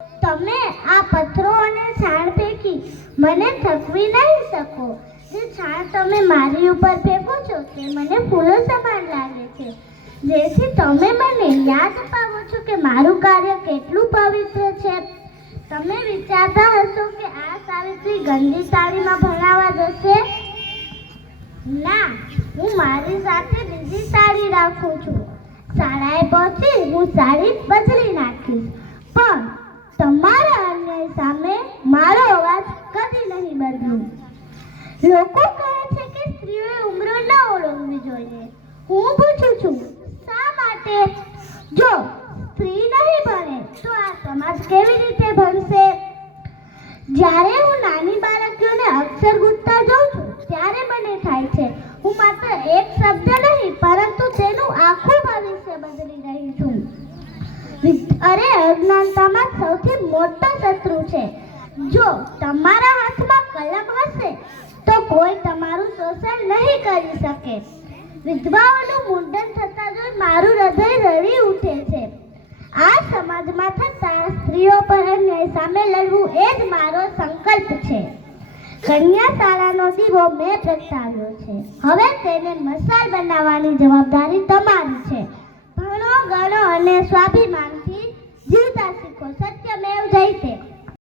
તમે આ પથ્થરો અને છાણ ફેંકી મને થકવી નહીં શકો. જે છાણ તમે મારી ઉપર ફેંકો છો તે મને ફૂલો સમાન લાગે છે, જેથી તમે મને યાદ અપાવો છો કે મારું કાર્ય કેટલું પવિત્ર છે. તમે વિચારતા હશો કે આ સાવિત્રી ગંદી સાડીમાં ભણાવવા જશે. ના, હું મારી સાથે બીજી સાડી રાખું છું. શાળાએ પહોંચી હું સાડી બદલી નાખીશ, પણ તમારા અન્યાય સામે મારો અવાજ કદી નહીં બદલું. લોકો કહે છે કે સ્ત્રીઓએ ઉંમરો ન ઓળંગવી જોઈએ. હું પૂછું છું, શા માટે? જો સ્ત્રી નહીં ભણે તો આ સમાજ કેવી રીતે ભણશે? જ્યારે હું નાની બાળકીઓને અક્ષર ગૂંથતા જોઉં છું ત્યારે મને થાય છે હું માત્ર એક શબ્દ નહીં પરંતુ તેનું આખું ભવિષ્ય બદલી રહી છું. અરે, અજ્ઞાનતામાં સૌથી મોટો શત્રુ છે. જો તમારા હાથમાં કલમ હશે તો કોઈ તમારું શોષણ નહીં કરી શકે. વિધવાઓનું મુંડન થતા જોઈ મારું હૃદય રડી ઉઠે છે. આ સમાજમાં થતા સ્ત્રીઓ પર અન્યાય સામે લડવું એ જ મારો સંકલ્પ છે. કન્યા શાળાનો દીવો મેં પ્રગટાવ્યો છે, હવે તેને મસાલ બનાવવાની જવાબદારી તમારી છે. ભણો, ગણો અને સ્વાભિમાનથી જીવતા શીખો. સત્યમેવ જયતે.